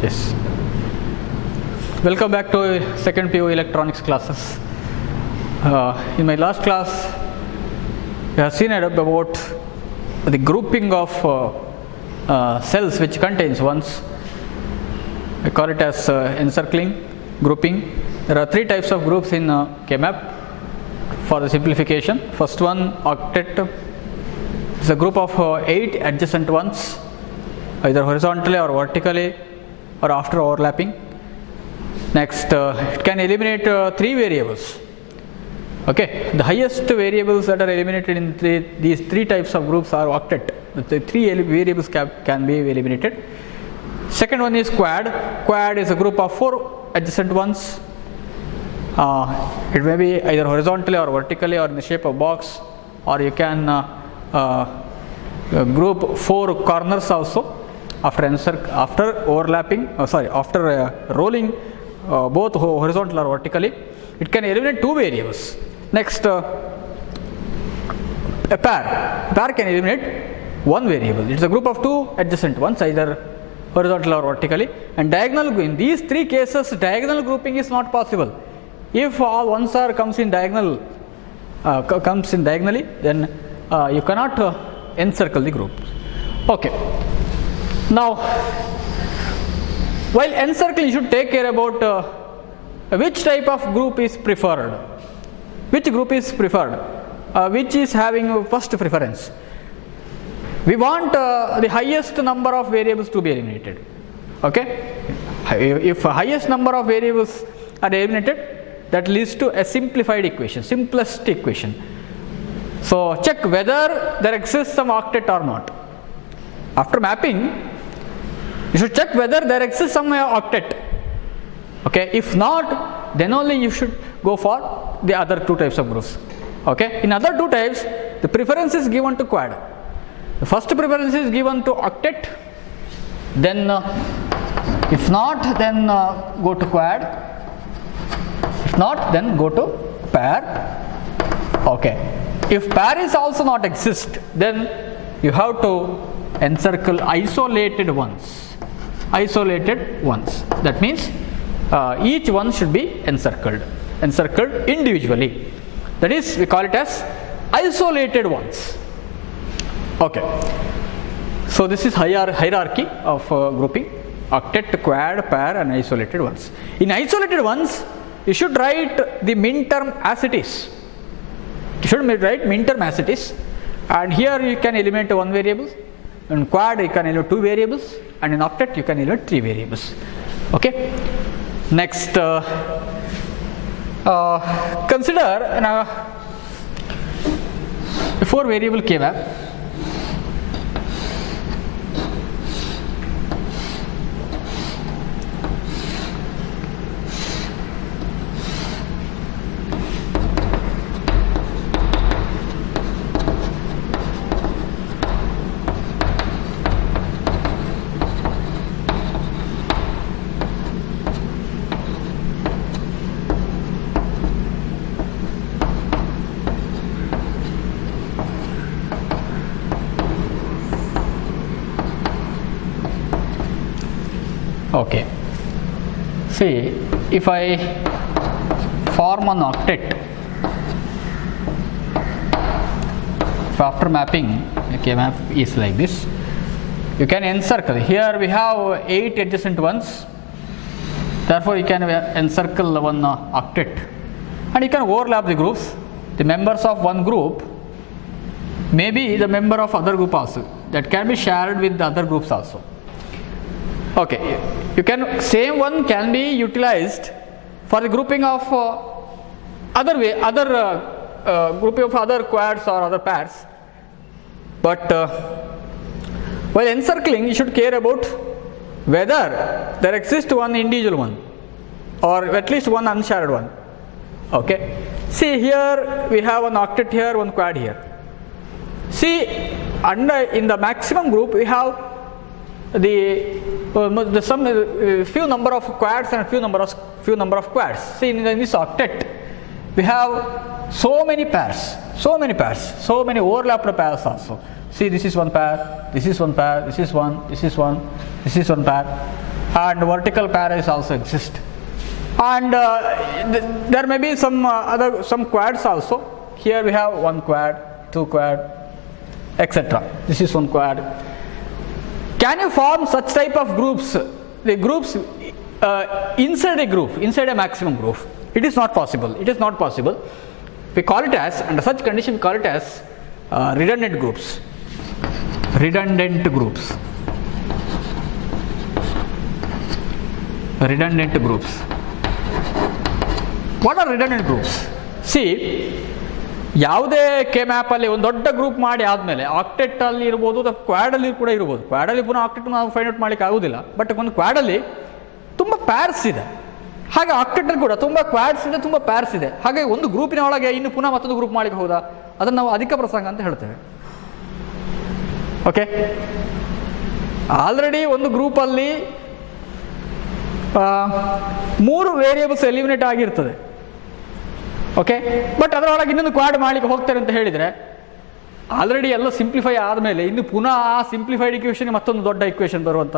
Yes. Welcome back to second PU electronics classes. In my last class, we have seen about the grouping of cells which contains ones. I call it as encircling, grouping. There are three types of groups in K-map for the simplification. First one, octet, is a group of 8 adjacent ones, either horizontally or vertically or after overlapping. Next, it can eliminate 3 variables. Okay, the highest variables that are eliminated in these three types of groups are octet. The 3 variables can be eliminated. Second one is quad. Quad is a group of 4 adjacent ones. It may be either horizontally or vertically or in the shape of box, or you can group 4 corners also after overlapping. After rolling both horizontal or vertically. It can eliminate 2 variables. Next, a pair. Pair can eliminate 1 variable. It is a group of 2 adjacent ones, either horizontal or vertically. And diagonal, in these 3 cases, diagonal grouping is not possible. If all ones comes in diagonally, then you cannot encircle the group. Okay. Now, while encircling, you should take care about which type of group is preferred. Which group is preferred? Which is having first preference? We want the highest number of variables to be eliminated. Okay? If highest number of variables are eliminated, that leads to a simplified equation, simplest equation. So check whether there exists some octet or not. After mapping, you should check whether there exists some octet. Okay, if not, then only you should go for the other 2 types of groups. Okay, in other 2 types, the preference is given to quad. The first preference is given to octet, then if not, then go to quad. If not, then go to pair. Okay, if pair is also not exist, then you have to encircle isolated ones. Isolated ones. That means each one should be encircled individually. That is, we call it as isolated ones. Okay. So this is hierarchy of grouping: octet, quad, pair, and isolated ones. In isolated ones, you should write the min term as it is. You should write min term as it is, and here you can eliminate 1 variable. In quad, you can eliminate 2 variables, and in octet, you can eliminate 3 variables. Okay. Next, consider a 4 variable K-map. Okay, see, if I form an octet, if after mapping, the K-map is like this, you can encircle. Here we have 8 adjacent ones, therefore you can encircle one octet, and you can overlap the groups. The members of one group may be the member of other group also, that can be shared with the other groups also. Okay, you can, same one can be utilized for the grouping of grouping of other quads or other pairs. But while encircling, you should care about whether there exists one individual one or at least one unshared one. Okay, see, here we have one octet here, one quad here. See, in the maximum group we have the few number of quads and few number of quads. See, in this octet we have so many pairs, so many overlapped pairs also. See, this is one pair, this is one pair, this is one pair. and vertical paras also exist, and there may be some quads also. Here we have one quad, two quad, etc. This is one quad. Can you form such type of groups, the groups inside a group, inside a maximum group? It is not possible. It is not possible. We call it as, under such condition we call it as redundant groups. Redundant groups. Redundant groups. What are redundant groups? See, ಯಾವುದೇ ಕೆ ಮ್ಯಾಪಲ್ಲಿ ಒಂದು ದೊಡ್ಡ ಗ್ರೂಪ್ ಮಾಡಿ ಆದಮೇಲೆ ಆಕ್ಟೆಟ್ಟಲ್ಲಿ ಇರ್ಬೋದು ಅಥವಾ ಕ್ವಾಡಲ್ಲಿ ಕೂಡ ಇರ್ಬೋದು. ಕ್ವಾಡಲ್ಲಿ ಪುನಃ ಆಕ್ಟೆಟ್ ನಾವು ಫೈಂಡ್ ಔಟ್ ಮಾಡಲಿಕ್ಕೆ ಆಗೋದಿಲ್ಲ, ಬಟ್ ಒಂದು ಕ್ವಾಡಲ್ಲಿ ತುಂಬ ಪ್ಯಾರ್ಸ್ ಇದೆ. ಹಾಗೆ ಆಕ್ಟೆಟ್ಟಲ್ಲಿ ಕೂಡ ತುಂಬ ಕ್ವಾಡ್ಸ್ ಇದೆ, ತುಂಬ ಪ್ಯಾರ್ಸ್ ಇದೆ. ಹಾಗೆ ಒಂದು ಗ್ರೂಪಿನ ಒಳಗೆ ಇನ್ನು ಪುನಃ ಮತ್ತೊಂದು ಗ್ರೂಪ್ ಮಾಡಲಿಕ್ಕೆ ಹೌದಾ? ಅದನ್ನು ನಾವು ಅಧಿಕ ಪ್ರಸಂಗ ಅಂತ ಹೇಳ್ತೇವೆ. ಓಕೆ, ಆಲ್ರೆಡಿ ಒಂದು ಗ್ರೂಪಲ್ಲಿ 3 ವೇರಿಯೇಬಲ್ಸ್ ಎಲಿಮಿನೇಟ್ ಆಗಿರ್ತದೆ. ಓಕೆ, ಬಟ್ ಅದರೊಳಗೆ ಇನ್ನೊಂದು ಕ್ವಾಡ್ ಮಾಡಲಿಕ್ಕೆ ಹೋಗ್ತಾರೆ ಅಂತ ಹೇಳಿದರೆ ಆಲ್ರೆಡಿ ಎಲ್ಲ ಸಿಂಪ್ಲಿಫೈ ಆದಮೇಲೆ ಇನ್ನು ಪುನಃ ಆ ಸಿಂಪ್ಲಿಫೈಡ್ ಇಕ್ವೇಷನ್ಗೆ ಮತ್ತೊಂದು ದೊಡ್ಡ ಇಕ್ವೇಷನ್ ಬರುವಂಥ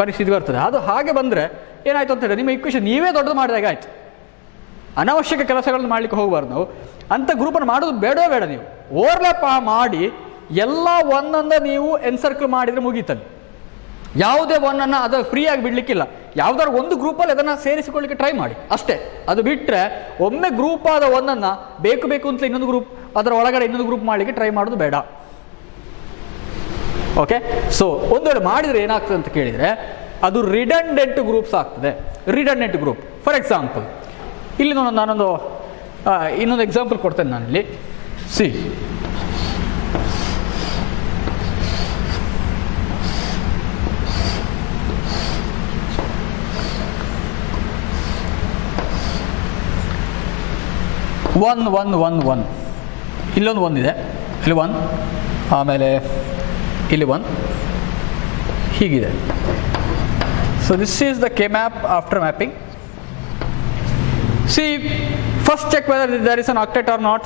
ಪರಿಸ್ಥಿತಿ ಬರ್ತದೆ. ಅದು ಹಾಗೆ ಬಂದರೆ ಏನಾಯಿತು ಅಂತ ಹೇಳಿದ್ರೆ ನಿಮ್ಮ ಇಕ್ವೇಷನ್ ನೀವೇ ದೊಡ್ಡದು ಮಾಡಿದಾಗ ಆಯಿತು. ಅನಾವಶ್ಯಕ ಕೆಲಸಗಳನ್ನು ಮಾಡಲಿಕ್ಕೆ ಹೋಗಬಾರ್ದು ನಾವು. ಅಂಥ ಗ್ರೂಪನ್ನು ಮಾಡೋದು ಬೇಡವೇ ಬೇಡ. ನೀವು ಓವರ್ಲ್ಯಾಪ್ ಮಾಡಿ ಎಲ್ಲ ಒಂದೊಂದು ನೀವು ಎನ್ಸರ್ಕಲ್ ಮಾಡಿದರೆ ಮುಗೀತಲ್ಲಿ. ಯಾವುದೇ ಒನ್ನನ್ನು ಅದು ಫ್ರೀಯಾಗಿ ಬಿಡಲಿಕ್ಕಿಲ್ಲ. ಯಾವುದಾದ್ರು ಒಂದು ಗ್ರೂಪಲ್ಲಿ ಅದನ್ನು ಸೇರಿಸಿಕೊಳ್ಳಿಕ್ಕೆ ಟ್ರೈ ಮಾಡಿ ಅಷ್ಟೇ. ಅದು ಬಿಟ್ಟರೆ ಒಮ್ಮೆ ಗ್ರೂಪ್ ಆದ ಒಂದನ್ನು ಬೇಕು ಅಂತ ಇನ್ನೊಂದು ಗ್ರೂಪ್ ಅದರ ಒಳಗಡೆ ಇನ್ನೊಂದು ಗ್ರೂಪ್ ಮಾಡಲಿಕ್ಕೆ ಟ್ರೈ ಮಾಡೋದು ಬೇಡ. ಓಕೆ, ಸೊ ಒಂದು ವೇಳೆ ಮಾಡಿದರೆ ಏನಾಗ್ತದೆ ಅಂತ ಕೇಳಿದರೆ ಅದು ರಿಡಂಡೆಂಟ್ ಗ್ರೂಪ್ಸ್ ಆಗ್ತದೆ. Redundant group. ಫಾರ್ ಎಕ್ಸಾಂಪಲ್ ಇಲ್ಲಿ ನಾನೊಂದು ಇನ್ನೊಂದು ಎಕ್ಸಾಂಪಲ್ ಕೊಡ್ತೇನೆ ನಾನಿಲ್ಲಿ. See, one one one one ಇಲ್ಲೊಂದು ಒಂದಿದೆ, ಇಲ್ಲಿ 1, ಆಮೇಲೆ ಇಲ್ಲಿ 1, ಹೀಗಿದೆ. So this is the K map after mapping. See, first check whether there is an octet or not.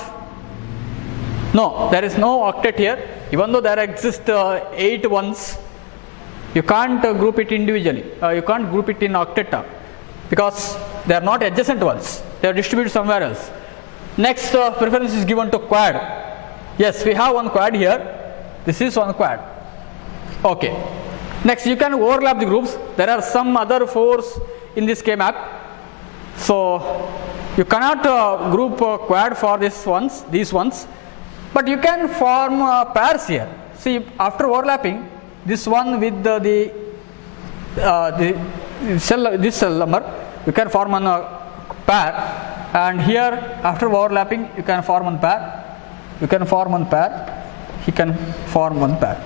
No, there is no octet here. Even though there exist 8 ones, you can't group it individually. You can't group it in octet because they are not adjacent ones. They are distributed somewhere else. Next preference is given to quad. Yes, we have one quad here. This is one quad. Okay. Next, you can overlap the groups. There are some other 4s in this K map. So you cannot group quad for these ones, but you can form pairs here. See, after overlapping this one with this cell number, you can form a pair. And here after overlapping you can form one pair, you can form one pair, he can form one pair.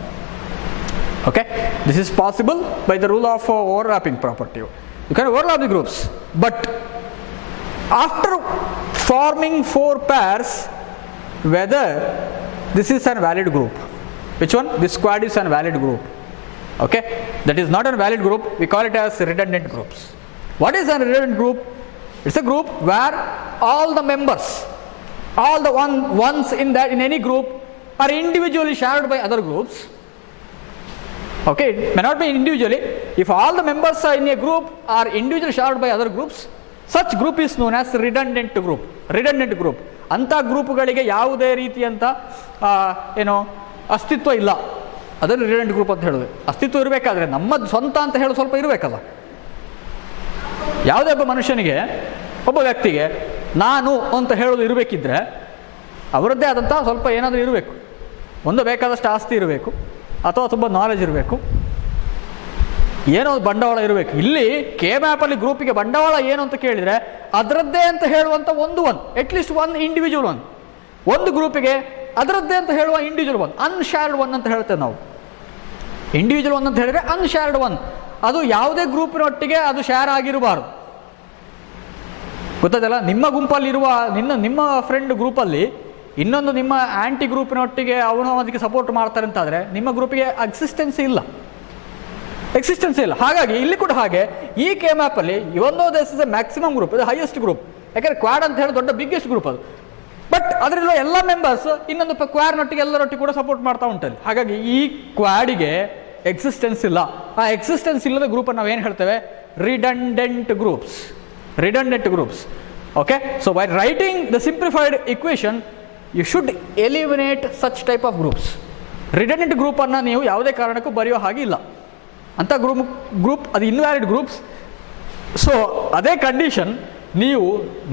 Okay, this is possible by the rule of overlapping property. You can overlap the groups, but after forming 4 pairs, whether this is a valid group. Which one? This squad is a valid group. Okay, that is not a valid group. We call it as redundant groups. What is a redundant group? It's a group where all the members, all the ones in any group are individually shared by other groups. Okay, it may not be individually. If all the members in a group are individually shared by other groups, such group is known as redundant group. Redundant group. ಅಂಥ ಗ್ರೂಪ್ಗಳಿಗೆ ಯಾವುದೇ ರೀತಿಯಂಥ ಅಸ್ತಿತ್ವ ಇಲ್ಲ. ಅದನ್ನು redundant group ಅಂತ ಹೇಳೋದು. ಅಸ್ತಿತ್ವ ಇರಬೇಕಾದ್ರೆ ನಮ್ಮದು ಸ್ವಂತ ಅಂತ ಹೇಳೋ ಸ್ವಲ್ಪ ಇರಬೇಕಲ್ಲ. ಯಾವುದೇ ಒಬ್ಬ ಮನುಷ್ಯನಿಗೆ, ಒಬ್ಬ ವ್ಯಕ್ತಿಗೆ ನಾನು ಅಂತ ಹೇಳೋದು ಇರಬೇಕಿದ್ರೆ ಅವರದ್ದೇ ಆದಂಥ ಸ್ವಲ್ಪ ಏನಾದರೂ ಇರಬೇಕು. ಒಂದು ಬೇಕಾದಷ್ಟು ಆಸ್ತಿ ಇರಬೇಕು, ಅಥವಾ ತುಂಬ ನಾಲೆಜ್ ಇರಬೇಕು, ಏನೋ ಬಂಡವಾಳ ಇರಬೇಕು. ಇಲ್ಲಿ ಕೆ ಮ್ಯಾಪಲ್ಲಿ ಗ್ರೂಪಿಗೆ ಬಂಡವಾಳ ಏನು ಅಂತ ಕೇಳಿದರೆ ಅದರದ್ದೇ ಅಂತ ಹೇಳುವಂಥ ಅಟ್ಲೀಸ್ಟ್ ಒನ್ ಇಂಡಿವಿಜುವಲ್ ಒಂದು ಗ್ರೂಪಿಗೆ ಅದರದ್ದೇ ಅಂತ ಹೇಳುವ ಇಂಡಿವಿಜುವಲ್ ಅನ್ಶೇರ್ಡ್ ಅಂತ ಹೇಳ್ತೇವೆ ನಾವು. ಇಂಡಿವಿಜುವಲ್ ಅಂತ ಹೇಳಿದರೆ ಅನ್ಶೇರ್ಡ್ ಅದು ಯಾವುದೇ ಗ್ರೂಪಿನೊಟ್ಟಿಗೆ ಅದು ಶೇರ್ ಆಗಿರಬಾರ್ದು. ಗೊತ್ತದಲ್ಲ, ನಿಮ್ಮ ಗುಂಪಲ್ಲಿರುವ ನಿಮ್ಮ ಫ್ರೆಂಡ್ ಗ್ರೂಪಲ್ಲಿ ಇನ್ನೊಂದು ನಿಮ್ಮ ಆ್ಯಂಟಿ ಗ್ರೂಪಿನೊಟ್ಟಿಗೆ ಅವನು ಅದಕ್ಕೆ ಸಪೋರ್ಟ್ ಮಾಡ್ತಾರೆ ಅಂತಾದರೆ ನಿಮ್ಮ ಗ್ರೂಪಿಗೆ ಎಕ್ಸಿಸ್ಟೆನ್ಸ್ ಇಲ್ಲ. ಹಾಗಾಗಿ ಇಲ್ಲಿ ಕೂಡ ಹಾಗೆ ಈ ಕೆ ಮ್ಯಾಪಲ್ಲಿ ಇವೊಂದು this is a maximum group, ಇದು ಹೈಯೆಸ್ಟ್ ಗ್ರೂಪ್. ಯಾಕಂದರೆ ಕ್ವಾಡ್ ಅಂತ ಹೇಳಿ ದೊಡ್ಡ ಬಿಗ್ಗೆಸ್ಟ್ ಗ್ರೂಪ್ ಅದು. ಬಟ್ ಅದರಲ್ಲಿರುವ ಎಲ್ಲ ಮೆಂಬರ್ಸ್ ಇನ್ನೊಂದು ಕ್ವಾಡ್ನೊಟ್ಟಿಗೆ ಎಲ್ಲರೊಟ್ಟಿಗೆ ಕೂಡ ಸಪೋರ್ಟ್ ಮಾಡ್ತಾ ಉಂಟಲ್ಲಿ. ಹಾಗಾಗಿ ಈ ಕ್ವಾಡಿಗೆ ಎಕ್ಸಿಸ್ಟೆನ್ಸ್ ಇಲ್ಲ. ಆ ಎಕ್ಸಿಸ್ಟೆನ್ಸ್ ಇಲ್ಲದ ಗ್ರೂಪನ್ನು ನಾವೇನು ಹೇಳ್ತೇವೆ? Redundant groups. Redundant groups. Okay, so by writing the simplified equation you should eliminate such type of groups. Redundant ಗ್ರೂಪನ್ನು ನೀವು ಯಾವುದೇ ಕಾರಣಕ್ಕೂ ಬರೆಯೋ ಹಾಗೆ ಇಲ್ಲ. ಅಂಥ ಗ್ರೂಪ್ ಅದು ಇನ್ವ್ಯಾಲಿಡ್ ಗ್ರೂಪ್ಸ್. ಸೊ ಅದೇ ಕಂಡೀಷನ್ ನೀವು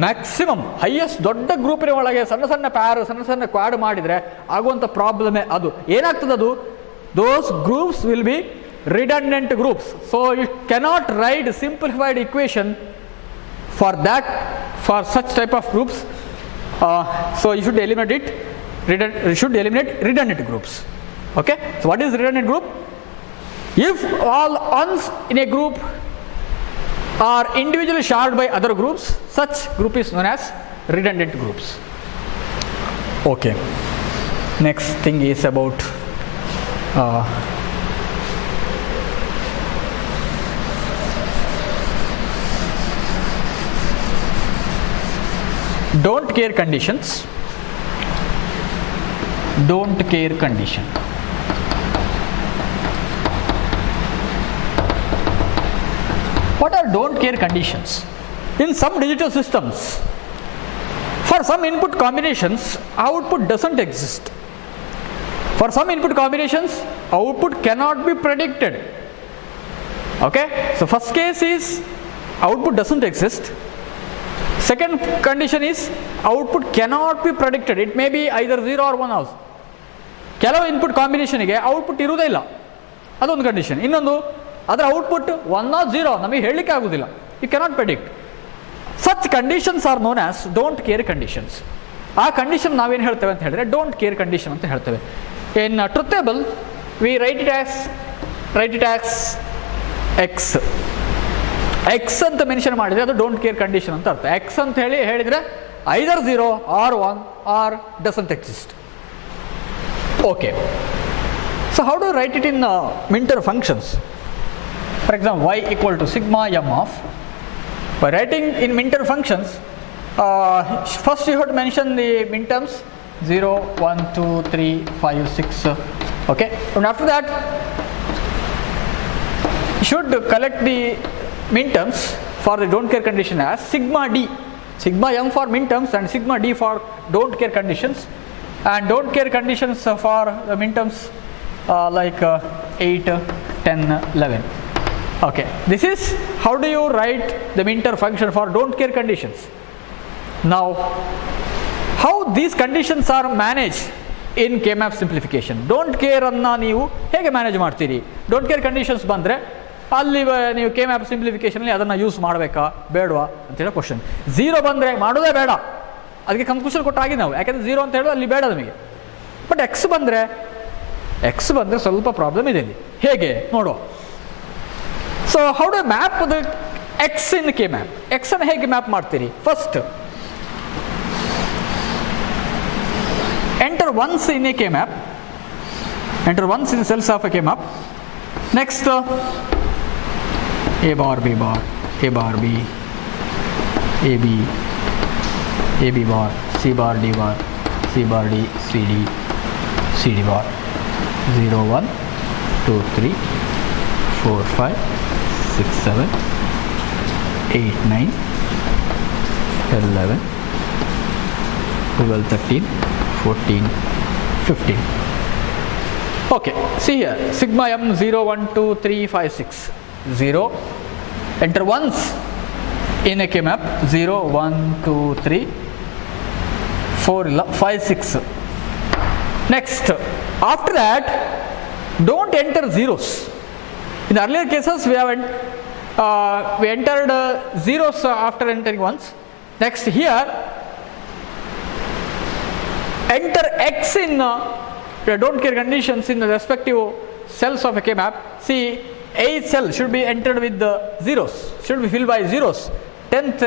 ಮ್ಯಾಕ್ಸಿಮಮ್ ಹೈಯೆಸ್ಟ್ ದೊಡ್ಡ ಗ್ರೂಪಿನ ಒಳಗೆ ಸಣ್ಣ ಸಣ್ಣ ಪ್ಯಾರ್, ಸಣ್ಣ ಸಣ್ಣ ಕ್ವಾಡ್ ಮಾಡಿದರೆ ಆಗುವಂಥ ಪ್ರಾಬ್ಲಮೇ ಅದು. ಏನಾಗ್ತದೆ ಅದು? Those groups will be redundant groups. So you cannot write simplified equation for that, for such type of groups. So you should eliminate it. You should eliminate redundant groups. Okay, so what is redundant group? If all uns in a group are individually shared by other groups, such group is known as redundant groups. Okay, next thing is about don't care conditions. Don't care condition. What are don't care conditions? In some digital systems, for some input combinations, output doesn't exist. For some input combinations, output cannot be predicted. Okay, so first case is output doesn't exist. Second condition is output cannot be predicted. It may be either 0 or 1 also. ಕೆಲವು ಇನ್ಪುಟ್ ಕಾಂಬಿನೇಷನ್ಗೆ ಔಟ್ಪುಟ್ ಇರುವುದೇ ಇಲ್ಲ, ಅದೊಂದು ಕಂಡೀಷನ್. ಇನ್ನೊಂದು ಅದರ ಔಟ್ಪುಟ್ 1 or 0 ನಮಗೆ ಹೇಳಲಿಕ್ಕೆ ಆಗೋದಿಲ್ಲ. You cannot predict. Such conditions are known as don't care conditions. ಆ ಕಂಡೀಷನ್ ನಾವೇನು ಹೇಳ್ತೇವೆ ಅಂತ ಹೇಳಿದ್ರೆ ಡೋಂಟ್ ಕೇರ್ ಕಂಡೀಷನ್ ಅಂತ ಹೇಳ್ತೇವೆ. In truth table we write it as X. X ಅಂತ ಮೆನ್ಷನ್ ಮಾಡಿದರೆ ಅದು ಡೋಂಟ್ ಕೇರ್ ಕಂಡೀಷನ್ ಅಂತ ಅರ್ಥ. ಎಕ್ಸ್ ಅಂತ ಹೇಳಿದರೆ ಐದರ್ 0 or 1 or doesn't exist. Okay, so how do you write it in Minter functions? For example, y equal to sigma m of. By writing in Minter functions, first you have to mention the minterms 0, 1, 2, 3, 5, 6. Okay, and after that you should collect the minterms for the don't care condition as sigma d. Sigma m for minterms and sigma d for don't care conditions. And don't care conditions for the minterms like 8, 10, 11. Okay, this is how do you write the Minter function for don't care conditions. Now, how these conditions are managed in K-map simplification? Don't care anna ನೀವು ಹೇಗೆ ಮ್ಯಾನೇಜ್ ಮಾಡ್ತೀರಿ? Don't care conditions ಬಂದರೆ ಅಲ್ಲಿ ನೀವು K-map ಸಿಂಪ್ಲಿಫಿಕೇಷನಲ್ಲಿ ಅದನ್ನು ಯೂಸ್ ಮಾಡಬೇಕಾ ಬೇಡವಾ ಅಂತೇಳೋ ಕ್ವಶನ್. 0 ಬಂದರೆ ಮಾಡೋದೇ ಬೇಡ, ಅದಕ್ಕೆ ಕನ್ಕ್ಲೂಷನ್ ಕೊಟ್ಟಾಗಿ ನಾವು, ಯಾಕೆಂದರೆ 0 ಅಂತ ಹೇಳೋದು ಅಲ್ಲಿ ಬೇಡ ನಮಗೆ. ಬಟ್ ಎಕ್ಸ್ ಬಂದರೆ ಸ್ವಲ್ಪ ಪ್ರಾಬ್ಲಮ್ ಇದೆ ಇಲ್ಲಿ. ಹೇಗೆ ನೋಡುವ. So how do map the X in K map? X ಅನ್ನು ಹೇಗೆ ಮ್ಯಾಪ್ ಮಾಡ್ತೀರಿ? First enter once in a K map. Enter once in cells of A K map. Next A bar B bar, A bar B, A B, A B bar, C bar, D bar, C bar, D, C D, C D bar, 0, 1, 2, 3, 4, 5, 6, 7, 8, 9, 11, 12, 13, 14, 15. Okay, see here, sigma m 0, 1, 2, 3, 5, 6, 0, enter once in a K-map, 0, 1, 2, 3, 4, 5, 6. Next, after that, don't enter zeros. In the earlier cases, we entered zeros after entering ones. Next, here, enter x in don't care conditions in the respective cells of a K-map. See, each cell should be entered with the zeros, should be filled by zeros. 10th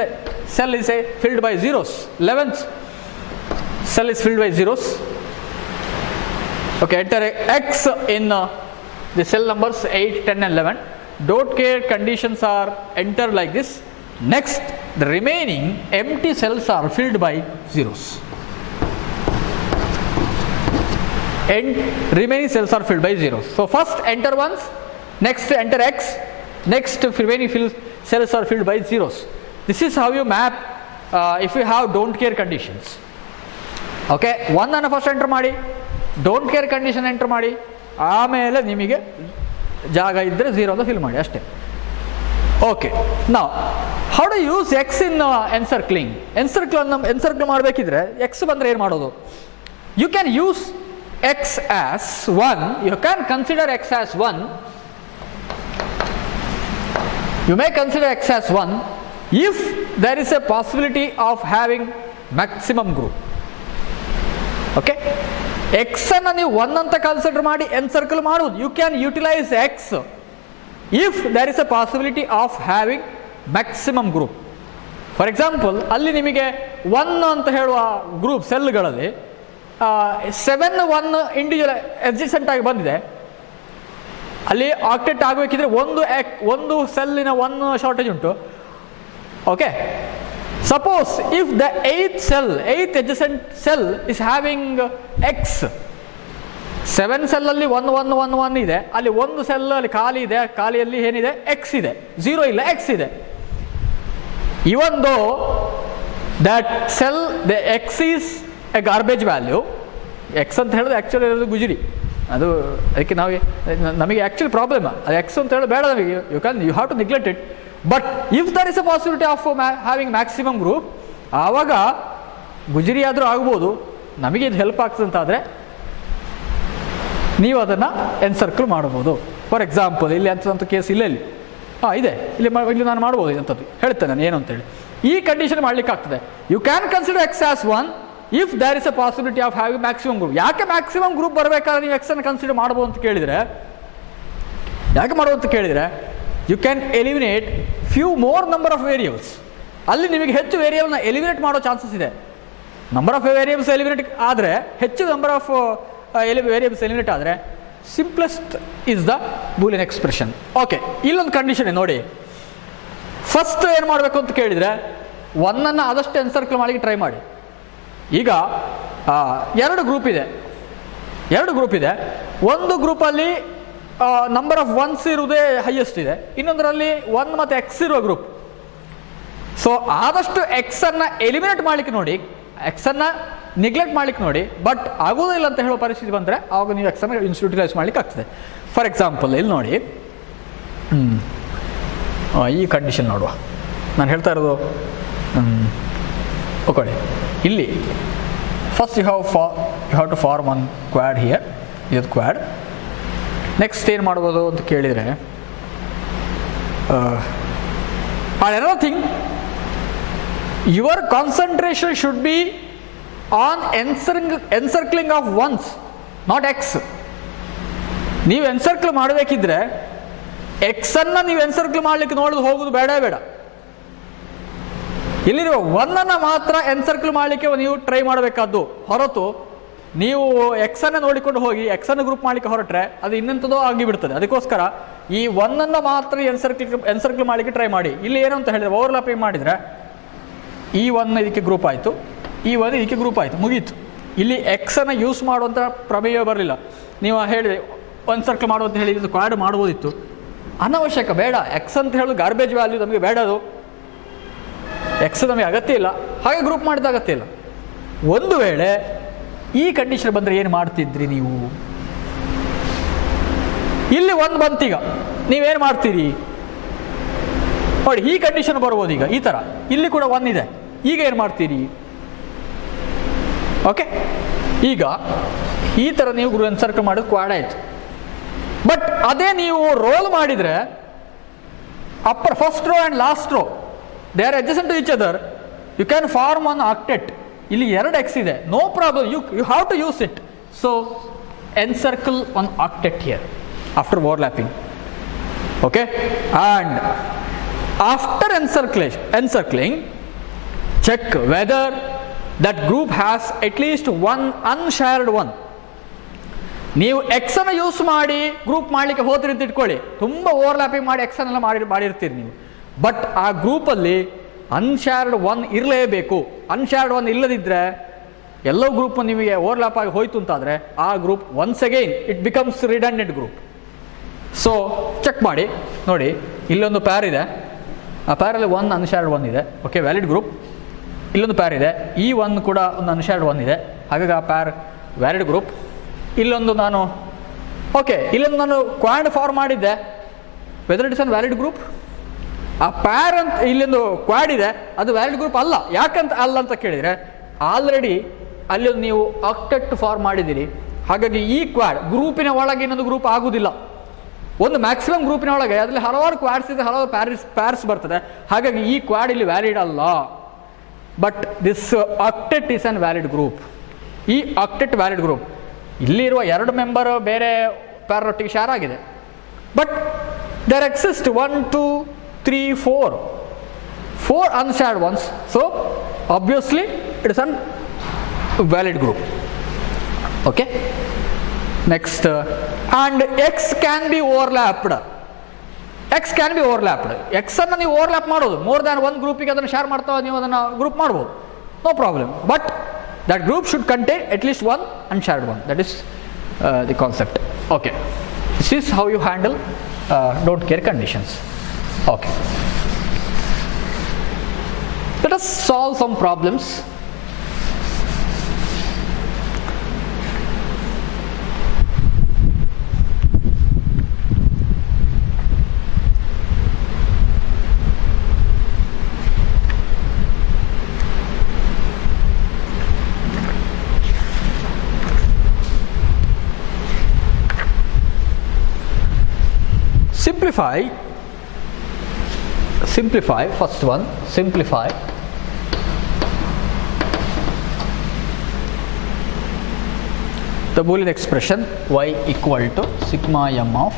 cell is filled by zeros. 11th cell is filled by zeros. Okay, enter x in the cell numbers 8, 10 and 11. Don't care conditions are entered like this. Next, the remaining empty cells are filled by zeros. remaining cells are filled by zeros. So first enter ones, next enter x, next remaining cells are filled by zeros. This is how you map if you have don't care conditions. Okay, 1 ಅನ್ನು first enter ಮಾಡಿ, don't care condition enter ಮಾಡಿ, ಆಮೇಲೆ ನಿಮಗೆ ಜಾಗ ಇದ್ದರೆ 0 ಅಂತ ಫಿಲ್ ಮಾಡಿ ಅಷ್ಟೇ. ಓಕೆ, ನಾವು how do use X in encircling. Encircle ಮಾಡಬೇಕಿದ್ರೆ ಎಕ್ಸ್ ಬಂದರೆ ಏನು ಮಾಡೋದು? You can use x as 1, you can consider x as 1, you may consider x as 1 if there is a possibility of having maximum group. Okay, x ಅನ್ನು ನೀವು 1 ಅಂತ ಕನ್ಸಿಡರ್ ಮಾಡಿ encircle ಮಾಡೋದು. You can utilise x if there is a possibility of having maximum group. For example, ಅಲ್ಲಿ ನಿಮಗೆ 1 ಅಂತ ಹೇಳುವ ಗ್ರೂಪ್ ಸೆಲ್ಗಳಲ್ಲಿ 7 1 ಇಂಡಿವಿಜುವಲ್ ಎಡ್ಜಸೆಂಟ್ ಆಗಿ ಬಂದಿದೆ. ಅಲ್ಲಿ ಆಕ್ಟೆಟ್ ಆಗಬೇಕಿದ್ರೆ ಒಂದು ಸೆಲ್ಲಿನ 1 ಶಾರ್ಟೇಜ್ ಉಂಟು. Okay, suppose if the 8th adjacent cell is having x, 7 ಸೆಲ್ಲಲ್ಲಿ 1 1 1 1 ಇದೆ, ಅಲ್ಲಿ ಒಂದು ಸೆಲ್ ಅಲ್ಲಿ ಖಾಲಿ ಇದೆ, ಖಾಲಿಯಲ್ಲಿ ಏನಿದೆ? x ಇದೆ, 0 ಇಲ್ಲ, x ಇದೆ. even though that cell, the x is a garbage value, x ಅಂತ ಹೇಳಿದ್ರೆ ಆ್ಯಕ್ಚುಲಿ ಇರೋದು ಗುಜರಿ, ಅದು ಅದಕ್ಕೆ ನಮಗೆ ಆ್ಯಕ್ಚುಲಿ ಪ್ರಾಬ್ಲಮ್ ಅದು ಎಕ್ಸ್ ಅಂತ ಹೇಳೋದು ಬೇಡ ನಮಗೆ. You have to neglect it. But if there is a possibility of having maximum group, ಆವಾಗ ಗುಜರಿ ಆದರೂ ಆಗ್ಬೋದು, ನಮಗೆ ಇದು ಹೆಲ್ಪ್ ಆಗ್ತದಂತಾದರೆ ನೀವು ಅದನ್ನು ಎನ್ಸರ್ಕಲ್ ಮಾಡ್ಬೋದು. ಫಾರ್ ಎಕ್ಸಾಂಪಲ್, ಇಲ್ಲಿ ಅಂಥದ್ದು ಕೇಸ್ ಇಲ್ಲ, ಇದೆ, ಇಲ್ಲಿ ನಾನು ಮಾಡ್ಬೋದು ಅಂಥದ್ದು ಹೇಳ್ತೇನೆ ನಾನು ಏನು ಅಂತೇಳಿ. ಈ ಕಂಡೀಷನ್ ಮಾಡಲಿಕ್ಕೆ ಆಗ್ತದೆ. You can consider x as 1 if there is a possibility of having maximum group. ಯಾಕೆ ಮ್ಯಾಕ್ಸಿಮಮ್ ಗ್ರೂಪ್ ಬರಬೇಕಾದ್ರೆ ನೀವು ಎಕ್ಸ್ ಅನ್ನು ಕನ್ಸಿಡರ್ ಮಾಡ್ಬೋದು ಅಂತ ಕೇಳಿದರೆ, ಯಾಕೆ ಮಾಡ್ಬೋದು ಅಂತ ಕೇಳಿದರೆ, you can eliminate few more number of variables. ಅಲ್ಲಿ ನಿಮಗೆ ಹೆಚ್ಚು ವೇರಿಯಬಲ್ನ ಎಲಿಮಿನೇಟ್ ಮಾಡೋ ಚಾನ್ಸಸ್ ಇದೆ. ನಂಬರ್ ಆಫ್ ವೇರಿಯಬಲ್ಸ್ ಎಲಿಮಿನೇಟ್ ಆದರೆ, ಹೆಚ್ಚು ನಂಬರ್ ಆಫ್ ವೇರಿಯಬಲ್ಸ್ ಎಲಿಮಿನೇಟ್ ಆದರೆ, simplest is the Boolean expression. Okay, ಇಲ್ಲೊಂದು ಕಂಡೀಷನ್ ನೋಡಿ. ಫಸ್ಟ್ ಏನು ಮಾಡಬೇಕು ಅಂತ ಕೇಳಿದರೆ, 1 ಅನ್ನು ಆದಷ್ಟು ಎನ್ಸರ್ಕಲ್ ಮಾಡಲಿಕ್ಕೆ ಟ್ರೈ ಮಾಡಿ. ಈಗ 2 ಗ್ರೂಪ್ ಇದೆ. ಒಂದು ಗ್ರೂಪಲ್ಲಿ ನಂಬರ್ ಆಫ್ ಒನ್ಸ್ ಇರುವುದೇ ಹೈಯೆಸ್ಟ್ ಇದೆ, ಇನ್ನೊಂದರಲ್ಲಿ 1 ಮತ್ತು ಎಕ್ಸ್ ಇರುವ ಗ್ರೂಪ್. ಸೊ ಆದಷ್ಟು ಎಕ್ಸ್ ಅನ್ನು ಎಲಿಮಿನೇಟ್ ಮಾಡಲಿಕ್ಕೆ ನೋಡಿ, ಎಕ್ಸ್ ಅನ್ನು ನೆಗ್ಲೆಕ್ಟ್ ಮಾಡಲಿಕ್ಕೆ ನೋಡಿ. ಬಟ್ ಆಗೋದಿಲ್ಲ ಅಂತ ಹೇಳೋ ಪರಿಸ್ಥಿತಿ ಬಂದರೆ ಆವಾಗ ನೀವು ಎಕ್ಸ್ ಅನ್ನು ಯುಟಿಲೈಸ್ ಮಾಡಲಿಕ್ಕೆ ಆಗ್ತದೆ. ಫಾರ್ ಎಕ್ಸಾಂಪಲ್, ಇಲ್ಲಿ ನೋಡಿ, ಈ ಕಂಡೀಷನ್ ನೋಡುವ. ನಾನು ಹೇಳ್ತಾ ಇರೋದು ಓಕೆ, ಇಲ್ಲಿ first you have to form one quad here, ಇದು ಕ್ವಾಡ್. ನೆಕ್ಸ್ಟ್ ಏನು ಮಾಡ್ಬೋದು ಅಂತ ಕೇಳಿದರೆ, another thing, your concentration should be on encircling of ones, not x. ನೀವು ಎನ್ಸರ್ಕಲ್ ಮಾಡಬೇಕಿದ್ರೆ ಎಕ್ಸ್ ಅನ್ನು ನೀವು ಎನ್ಸರ್ಕಲ್ ಮಾಡಲಿಕ್ಕೆ ಹೋಗೋದು ಬೇಡ. ಇಲ್ಲಿರುವ 1 ಅನ್ನು ಮಾತ್ರ ಎನ್ಸರ್ಕಲ್ ಮಾಡಲಿಕ್ಕೆ ನೀವು ಟ್ರೈ ಮಾಡಬೇಕಾದ್ದು ಹೊರತು, ನೀವು ಎಕ್ಸ್ ಅನ್ನು ನೋಡಿಕೊಂಡು ಹೋಗಿ ಎಕ್ಸ್ ಅನ್ನು ಗ್ರೂಪ್ ಮಾಡಲಿಕ್ಕೆ ಹೊರಟ್ರೆ ಅದು ಇನ್ನೆಂಥದೋ ಆಗಿಬಿಡ್ತದೆ. ಅದಕ್ಕೋಸ್ಕರ ಈ 1 ಅನ್ನು ಮಾತ್ರ ಎನ್ಸರ್ಕಲ್ ಮಾಡಲಿಕ್ಕೆ ಟ್ರೈ ಮಾಡಿ. ಇಲ್ಲಿ ಏನು ಅಂತ ಹೇಳಿದರೆ, ಓವರ್ಲ್ಯಾಪಿಂಗ್ ಮಾಡಿದರೆ ಈ 1 ಇದಕ್ಕೆ ಗ್ರೂಪ್ ಆಯಿತು, ಈ 1 ಇದಕ್ಕೆ ಗ್ರೂಪ್ ಆಯಿತು, ಮುಗೀತು. ಇಲ್ಲಿ ಎಕ್ಸ್ ಅನ್ನು ಯೂಸ್ ಮಾಡುವಂಥ ಪ್ರಮೇಯ ಬರಲಿಲ್ಲ. ನೀವು ಹೇಳಿದೆ ಎನ್ಸರ್ಕಲ್ ಮಾಡುವಂತ ಹೇಳಿ ಇದು ಕ್ವಾಡ್ ಮಾಡ್ಬೋದಿತ್ತು, ಅನವಶ್ಯಕ, ಬೇಡ. ಎಕ್ಸ್ ಅಂತ ಹೇಳೋದು ಗಾರ್ಬೇಜ್ ವ್ಯಾಲ್ಯೂ, ನಮಗೆ ಬೇಡ ಅದು. ಎಕ್ಸ್ ನಮಗೆ ಅಗತ್ಯ ಇಲ್ಲ, ಹಾಗೆ ಗ್ರೂಪ್ ಮಾಡಿದ ಅಗತ್ಯ ಇಲ್ಲ. ಒಂದು ವೇಳೆ ಈ ಕಂಡೀಷನ್ ಬಂದರೆ ಏನು ಮಾಡ್ತಿದ್ರಿ ನೀವು? ಇಲ್ಲಿ 1 ಬಂತೀಗ, ನೀವೇನು ಮಾಡ್ತೀರಿ ನೋಡಿ. ಈ ಕಂಡೀಷನ್ ಬರ್ಬೋದು ಈಗ ಈ ಥರ, ಇಲ್ಲಿ ಕೂಡ 1 ಇದೆ, ಈಗ ಏನು ಮಾಡ್ತೀರಿ? ಓಕೆ, ಈಗ ಈ ಥರ ನೀವು ಎನ್ಸರ್ಕಲ್ ಮಾಡೋದು ಕ್ವಾಡ್ ಆಯಿತು. ಬಟ್ ಅದೇ ನೀವು ರೋಲ್ ಮಾಡಿದರೆ, upper first row and last row they are adjacent to each other, you can form one octet. ಇಲ್ಲಿ 2 ಎಕ್ಸ್ ಇದೆ, no problem, you have to use it. So encircle one octet here after overlapping. Okay, and after encircling, check whether that group has at least one unshared one. ನೀವು ಎಕ್ಸ್ ಅನ್ನು ಯೂಸ್ ಮಾಡಿ ಗ್ರೂಪ್ ಮಾಡಲಿಕ್ಕೆ ಹೋದ್ರಿ ಅಂತ ಇಟ್ಕೊಳ್ಳಿ, ತುಂಬ ಓವರ್ಲ್ಯಾಪಿಂಗ್ ಮಾಡಿ ಎಕ್ಸ್ ಅನ್ನೆಲ್ಲ ಮಾಡಿರ್ತೀರಿ ನೀವು. ಬಟ್ ಆ ಗ್ರೂಪಲ್ಲಿ ಅನ್ಶೇರ್ಡ್ 1 ಇರಲೇಬೇಕು. ಅನ್ಶೇರ್ಡ್ 1 ಇಲ್ಲದಿದ್ದರೆ ಎಲ್ಲೋ ಗ್ರೂಪ್ ನಿಮಗೆ ಓವರ್ಲ್ಯಾಪ್ ಆಗಿ ಹೋಯ್ತು ಅಂತಾದರೆ ಆ group once again it becomes redundant group. So check ಮಾಡಿ ನೋಡಿ, ಇಲ್ಲೊಂದು ಪ್ಯಾರ್ ಇದೆ, ಆ ಪ್ಯಾರಲ್ಲಿ ಒನ್ ಅನ್ಶೇರ್ಡ್ ಒನ್ ಇದೆ, ಓಕೆ ವ್ಯಾಲಿಡ್ ಗ್ರೂಪ್. ಇಲ್ಲೊಂದು ಪ್ಯಾರ್ ಇದೆ, ಈ ಒನ್ ಕೂಡ ಒಂದು ಅನ್ಶೇರ್ಡ್ ಒನ್ ಇದೆ, ಹಾಗಾಗಿ ಆ ಪ್ಯಾರ್ ವ್ಯಾಲಿಡ್ ಗ್ರೂಪ್. ಇಲ್ಲೊಂದು ನಾನು ಇಲ್ಲೊಂದು ನಾನು ಕ್ವಾಡ್ ಫಾರ್ಮ್ ಮಾಡಿದ್ದೆ, whether it is an valid group. ಆ ಪ್ಯಾರ್ ಅಂತ ಇಲ್ಲೊಂದು ಕ್ವಾಡ್ ಇದೆ, ಅದು ವ್ಯಾಲಿಡ್ ಗ್ರೂಪ್ ಅಲ್ಲ. ಯಾಕಂತ ಅಲ್ಲ ಅಂತ ಕೇಳಿದರೆ, ಆಲ್ರೆಡಿ ಅಲ್ಲೊಂದು ನೀವು ಆಕ್ಟೆಟ್ ಫಾರ್ಮ್ ಮಾಡಿದ್ದೀರಿ, ಹಾಗಾಗಿ ಈ ಕ್ವಾಡ್ ಗ್ರೂಪಿನ ಒಳಗೆ ಇನ್ನೊಂದು ಗ್ರೂಪ್ ಆಗುವುದಿಲ್ಲ. ಒಂದು ಮ್ಯಾಕ್ಸಿಮಮ್ ಗ್ರೂಪಿನ ಒಳಗೆ ಅದರಲ್ಲಿ ಹಲವಾರು ಕ್ವಾಡ್ಸ್ ಇದೆ, ಹಲವಾರು ಪ್ಯಾರ್ಸ್ ಬರ್ತದೆ, ಹಾಗಾಗಿ ಈ ಕ್ವಾಡ್ ಇಲ್ಲಿ ವ್ಯಾಲಿಡ್ ಅಲ್ಲ. But this octet is an valid group. ಈ ಆಕ್ಟೆಟ್ ವ್ಯಾಲಿಡ್ ಗ್ರೂಪ್. ಇಲ್ಲಿರುವ 2 ಮೆಂಬರ್ ಬೇರೆ ಪ್ಯಾರೊಟ್ಟಿಗೆ ಶೇರ್ ಆಗಿದೆ, but there exist 1 2 3 4 unshared ones. So obviously it is an valid group. Okay, next and x can be overlapped. x can be overlapped. x ಅನ್ನು ನೀವು ಓವರ್ಲ್ಯಾಪ್ ಮಾಡೋದು, more than ಒಂದು ಗ್ರೂಪಿಗೆ ಅದನ್ನು ಶೇರ್ ಮಾಡ್ತಾ ನೀವು ಅದನ್ನು ಗ್ರೂಪ್ ಮಾಡ್ಬೋದು, no problem. But that group should contain at least one unshared one. That is the concept. Okay, this is how you handle don't care conditions. Okay, let us solve some problems. Simplify, first one, simplify the Boolean expression y equal to sigma m of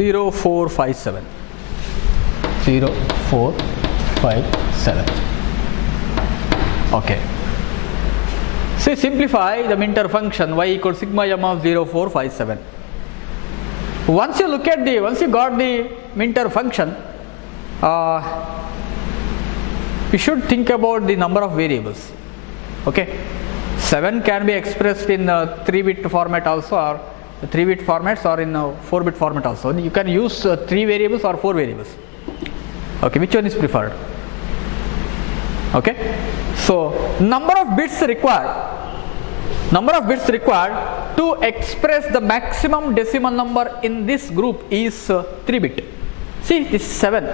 zero 4 5 7. Okay, so simplify the Minter function y equal sigma m of 0 4 5 7. Once you got the Minter function, you should think about the number of variables. Okay, 7 can be expressed in 3-bit format also, or 3-bit formats, or in 4-bit format also. You can use 3 variables or 4 variables. Okay, which one is preferred? Okay, so number of bits required to express the maximum decimal number in this group is 3-bit. See, this is 7.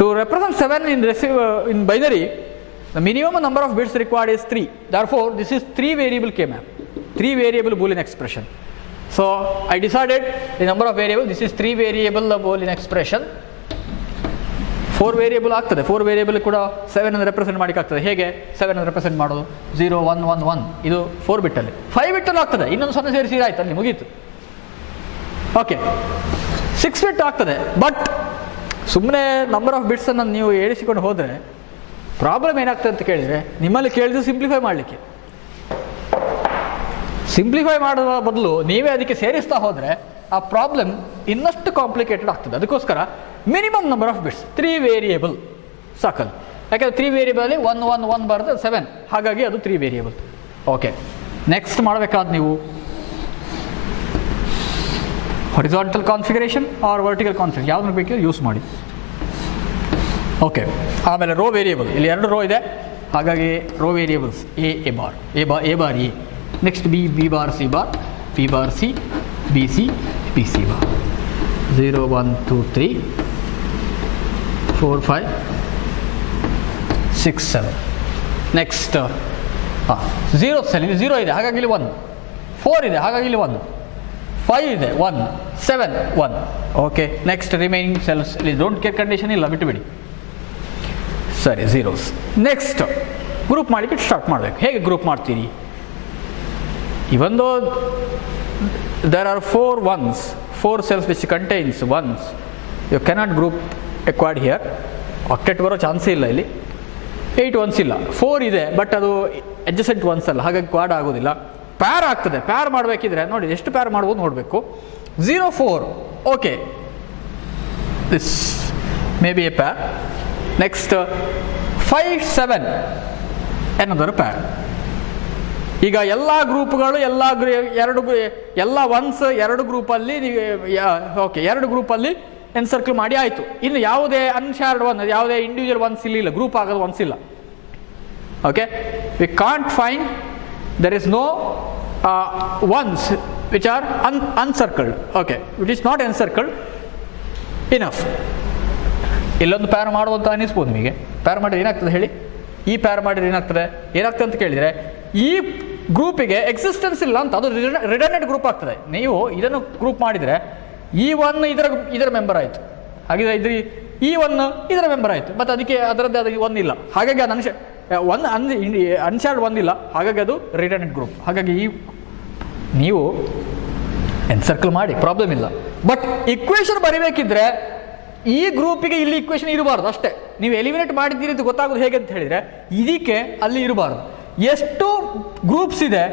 To represent 7 in binary, the minimum number of bits required is 3. Therefore, this is 3 variable K-map, 3 variable Boolean expression. So I decided the number of variable, this is 3 variable Boolean expression. 4 variable ಆಗ್ತದೆ, 4 variable ಕೂಡ 7 ಅನ್ನು ರೆಪ್ರೆಸೆಂಟ್ ಮಾಡಲಿಕ್ಕೆ ಆಗ್ತದೆ. ಹೇಗೆ 7 ಅನ್ನು ರೆಪ್ರೆಸೆಂಟ್ ಮಾಡೋದು? 0 1 1 1, ಇದು 4 ಬಿಟ್ಟಲ್ಲಿ, 5 ಬಿಟ್ಟಲ್ಲಿ ಆಗ್ತದೆ, ಇನ್ನೊಂದು 0 ಸೇರಿಸಿದ್ರೆ ಆಯ್ತು, ಅಲ್ಲಿ ಮುಗೀತು. ಓಕೆ, 6 ಬಿಟ್ ಆಗ್ತದೆ. ಬಟ್ ಸುಮ್ಮನೆ ನಂಬರ್ ಆಫ್ ಬಿಟ್ಸನ್ನು ನೀವು ಏರಿಸಿಕೊಂಡು ಹೋದರೆ ಪ್ರಾಬ್ಲಮ್ ಏನಾಗ್ತದೆ ಅಂತ ಕೇಳಿದರೆ, ನಿಮ್ಮಲ್ಲಿ ಕೇಳಿದ್ದು ಸಿಂಪ್ಲಿಫೈ ಮಾಡಲಿಕ್ಕೆ. ಸಿಂಪ್ಲಿಫೈ ಮಾಡುವ ಬದಲು ನೀವೇ ಅದಕ್ಕೆ ಸೇರಿಸ್ತಾ ಹೋದರೆ ಆ ಪ್ರಾಬ್ಲಮ್ ಇನ್ನಷ್ಟು ಕಾಂಪ್ಲಿಕೇಟೆಡ್ ಆಗ್ತದೆ. ಅದಕ್ಕೋಸ್ಕರ ಮಿನಿಮಮ್ ನಂಬರ್ ಆಫ್ ಬಿಟ್ಸ್ 3 ವೇರಿಯೇಬಲ್ ಸಾಕಲ್ಲ. ಯಾಕೆಂದರೆ 3 ವೇರಿಯೇಬಲಲ್ಲಿ 1 1 1 ಬರ್ತದೆ 7, ಹಾಗಾಗಿ ಅದು 3 ವೇರಿಯೇಬಲ್. ಓಕೆ, ನೆಕ್ಸ್ಟ್ ಮಾಡಬೇಕಾದ ನೀವು horizontal configuration or vertical configuration ಯಾವ್ದನ್ನು ಬೇಕಿದ್ರೆ ಯೂಸ್ ಮಾಡಿ. ಓಕೆ, ಆಮೇಲೆ ರೋ ವೇರಿಯೇಬಲ್, ಇಲ್ಲಿ 2 ರೋ ಇದೆ, ಹಾಗಾಗಿ row variables A bar A. Next B bar C bar, B bar C, B C, B C bar. 0 1 2 3 4 5 6 7. Next ಝೀರೋಸಲ್ಲಿ 0 ಇದೆ, ಹಾಗಾಗಿ ಇಲ್ಲಿ 1. 4 ಇದೆ, ಹಾಗಾಗಿ ಇಲ್ಲಿ 1. 5 ಇದೆ, 1. 7 1. ಓಕೆ, ನೆಕ್ಸ್ಟ್ ರಿಮೈನಿಂಗ್ ಸೆಲ್ಸ್ ಇಲ್ಲಿ ಡೋಂಟ್ ಕೇರ್ ಕಂಡೀಷನ್ ಇಲ್ಲ, ಬಿಟ್ಟುಬಿಡಿ. ಸರಿ, ಝೀರೋಸ್. ನೆಕ್ಸ್ಟ್ ಗ್ರೂಪ್ ಮಾಡಲಿಕ್ಕೆ ಸ್ಟಾರ್ಟ್ ಮಾಡಬೇಕು. ಹೇಗೆ ಗ್ರೂಪ್ ಮಾಡ್ತೀರಿ? Even though there are 4 ones, 4 cells which contains ones, you cannot group a quad here. ಆಕ್ಟೆಟ್ ಬರೋ ಚಾನ್ಸೇ ಇಲ್ಲ ಇಲ್ಲಿ. 8 ಒನ್ಸ್ ಇಲ್ಲ, 4 ಇದೆ ಬಟ್ ಅದು ಅಡ್ಜಸೆಂಟ್ ಒನ್ಸ್ ಅಲ್ಲ, ಹಾಗಾಗಿ ಕ್ವಾಡ್ ಆಗೋದಿಲ್ಲ. ಪ್ಯಾರ್ ಆಗ್ತದೆ. ಪ್ಯಾರ್ ಮಾಡಬೇಕಿದ್ರೆ ನೋಡಿ ಎಷ್ಟು ಪ್ಯಾರ್ ಮಾಡ್ಬೋದು ನೋಡಬೇಕು. 0 4, okay, this may be A ಪ್ಯಾರ್. ನೆಕ್ಸ್ಟ್ 5 7 ಎನ್ನೋದರ ಪ್ಯಾರ್. ಈಗ ಎಲ್ಲ ಗ್ರೂಪ್ಗಳು ಎಲ್ಲ ಒನ್ಸ್ 2 ಗ್ರೂಪಲ್ಲಿ ಓಕೆ 2 ಗ್ರೂಪಲ್ಲಿ ಎನ್ಸರ್ಕಲ್ ಮಾಡಿ ಆಯಿತು. ಇನ್ನು ಯಾವುದೇ ಅನ್ಶೇರ್ಡ್ ಒನ್, ಯಾವುದೇ ಇಂಡಿವಿಜುವಲ್ ಒನ್ಸ್ ಇಲ್ಲ, ಗ್ರೂಪ್ ಆಗೋದು ಒನ್ಸ್ ಇಲ್ಲ. Okay, we can't find, there is no ones which are uncircled. Okay, which is not encircled enough. ಇಲ್ಲೊಂದು ಪ್ಯಾರ್ ಮಾಡುವಂತ ಅನಿಸ್ಬೋದು ನಿಮಗೆ. ಪ್ಯಾರ್ ಮಾಡಿದ್ರೆ ಏನಾಗ್ತದೆ ಹೇಳಿ? ಈ ಪ್ಯಾರ್ ಮಾಡಿದ್ರೆ ಏನಾಗ್ತದೆ ಅಂತ ಕೇಳಿದರೆ, ಈ ಗ್ರೂಪಿಗೆ ಎಕ್ಸಿಸ್ಟೆನ್ಸ್ ಇಲ್ಲ ಅಂತ, ಅದು ರಿಡಂಡೆಂಟ್ ಗ್ರೂಪ್ ಆಗ್ತದೆ. ನೀವು ಇದನ್ನು ಗ್ರೂಪ್ ಮಾಡಿದರೆ ಈ ಒನ್ ಇದರ ಮೆಂಬರ್ ಆಯಿತು, ಹಾಗೆ ಈ ಒನ್ ಇದರ ಮೆಂಬರ್ ಆಯಿತು, ಮತ್ತು ಅದರದ್ದೇ ಅದಕ್ಕೆ ಒಂದಿಲ್ಲ, ಹಾಗಾಗಿ ಅದು ಅನ್ಶೇರ್ಡ್ ಒಂದಿಲ್ಲ, ಹಾಗಾಗಿ ಅದು ರಿಡಂಡೆಂಟ್ ಗ್ರೂಪ್. ಹಾಗಾಗಿ ನೀವು ಎನ್ಸರ್ಕಲ್ ಮಾಡಿ, ಪ್ರಾಬ್ಲಮ್ ಇಲ್ಲ. ಬಟ್ ಇಕ್ವೇಷನ್ ಬರೀಬೇಕಿದ್ರೆ ಈ ಗ್ರೂಪಿಗೆ ಇಲ್ಲಿ ಇಕ್ವೇಷನ್ ಇರಬಾರ್ದು ಅಷ್ಟೇ. ನೀವು ಎಲಿಮಿನೇಟ್ ಮಾಡಿದ್ದೀರಿ ಅಂತ ಗೊತ್ತಾಗೋದು ಹೇಗೆ ಅಂತ ಹೇಳಿದರೆ, ಇದಕ್ಕೆ ಅಲ್ಲಿ ಇರಬಾರ್ದು. ಎಷ್ಟು ಗ್ರೂಪ್ಸ್ ಇದೆ